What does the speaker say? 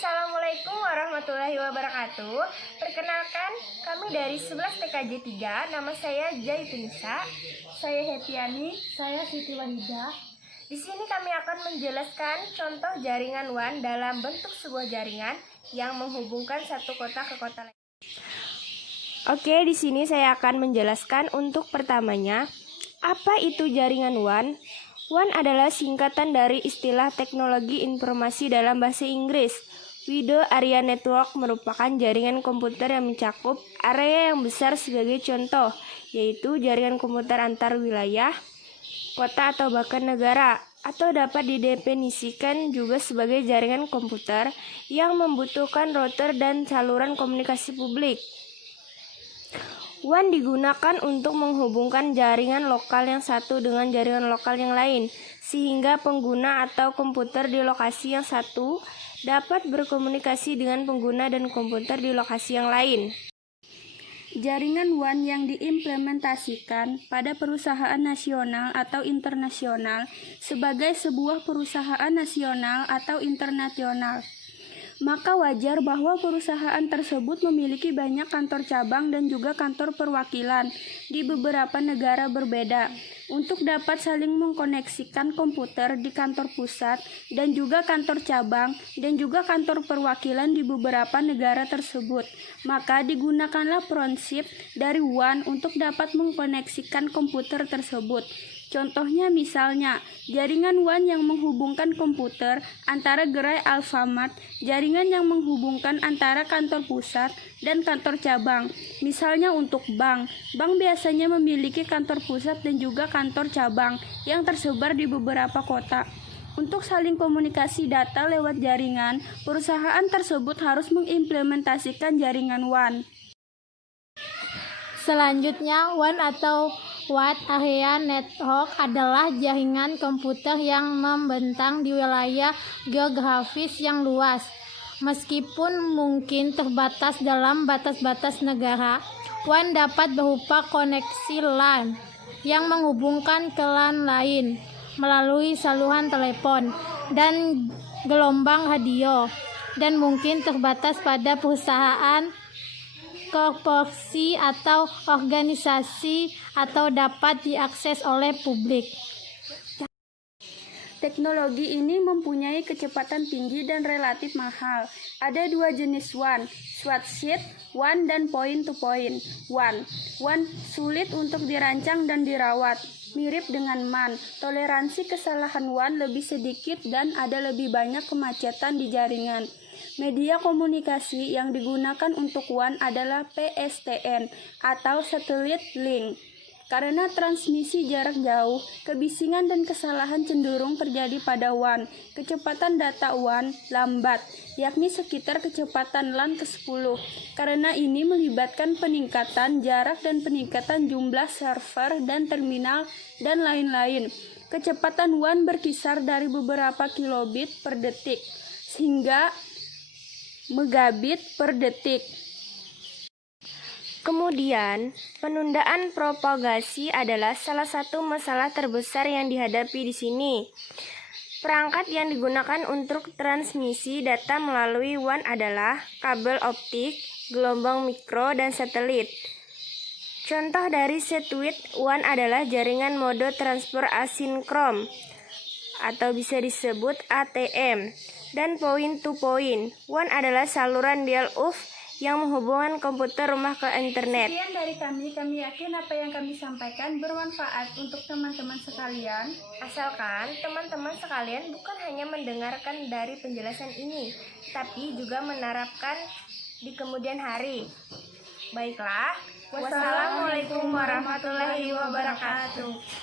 Assalamualaikum warahmatullahi wabarakatuh. Perkenalkan, kami dari 11 TKJ 3. Nama saya Jaitunisa. Saya Hetiani. Saya Siti Wahida. Di sini kami akan menjelaskan contoh jaringan WAN dalam bentuk sebuah jaringan yang menghubungkan satu kota ke kota lain. Oke, di sini saya akan menjelaskan untuk pertamanya, apa itu jaringan WAN? WAN adalah singkatan dari istilah teknologi informasi dalam bahasa Inggris. Wide Area Network merupakan jaringan komputer yang mencakup area yang besar sebagai contoh, yaitu jaringan komputer antar wilayah, kota atau bahkan negara, atau dapat didefinisikan juga sebagai jaringan komputer yang membutuhkan router dan saluran komunikasi publik. WAN digunakan untuk menghubungkan jaringan lokal yang satu dengan jaringan lokal yang lain, sehingga pengguna atau komputer di lokasi yang satu dapat berkomunikasi dengan pengguna dan komputer di lokasi yang lain. Jaringan WAN yang diimplementasikan pada perusahaan nasional atau internasional sebagai sebuah perusahaan nasional atau internasional, maka wajar bahwa perusahaan tersebut memiliki banyak kantor cabang dan juga kantor perwakilan di beberapa negara berbeda untuk dapat saling mengkoneksikan komputer di kantor pusat dan juga kantor cabang dan juga kantor perwakilan di beberapa negara tersebut. Maka digunakanlah prinsip dari WAN untuk dapat mengkoneksikan komputer tersebut. Contohnya misalnya, jaringan WAN yang menghubungkan komputer antara gerai Alfamart, jaringan yang menghubungkan antara kantor pusat dan kantor cabang. Misalnya untuk bank biasanya memiliki kantor pusat dan juga kantor cabang yang tersebar di beberapa kota. Untuk saling komunikasi data lewat jaringan, perusahaan tersebut harus mengimplementasikan jaringan WAN. Selanjutnya, WAN atau Wide Area Network adalah jaringan komputer yang membentang di wilayah geografis yang luas. Meskipun mungkin terbatas dalam batas-batas negara, WAN dapat berupa koneksi LAN yang menghubungkan ke LAN lain melalui saluran telepon dan gelombang radio, dan mungkin terbatas pada perusahaan, korporasi atau organisasi, atau dapat diakses oleh publik. Teknologi ini mempunyai kecepatan tinggi dan relatif mahal. Ada dua jenis WAN, shortwave WAN dan point-to-point WAN. WAN sulit untuk dirancang dan dirawat. Mirip dengan MAN, toleransi kesalahan WAN lebih sedikit dan ada lebih banyak kemacetan di jaringan. Media komunikasi yang digunakan untuk WAN adalah PSTN atau Satellite Link. Karena transmisi jarak jauh, kebisingan dan kesalahan cenderung terjadi pada WAN. Kecepatan data WAN lambat, yakni sekitar kecepatan LAN ke-10. Karena ini melibatkan peningkatan jarak dan peningkatan jumlah server dan terminal dan lain-lain. Kecepatan WAN berkisar dari beberapa kilobit per detik hingga megabit per detik. Kemudian, penundaan propagasi adalah salah satu masalah terbesar yang dihadapi di sini. Perangkat yang digunakan untuk transmisi data melalui WAN adalah kabel optik, gelombang mikro, dan satelit. Contoh dari satelit WAN adalah jaringan mode transfer asinkron atau bisa disebut ATM, dan point-to-point WAN adalah saluran dial-up yang menghubungkan komputer rumah ke internet. Sekian dari kami yakin apa yang kami sampaikan bermanfaat untuk teman-teman sekalian. Asalkan teman-teman sekalian bukan hanya mendengarkan dari penjelasan ini, tapi juga menerapkan di kemudian hari. Baiklah, wassalamualaikum warahmatullahi wabarakatuh.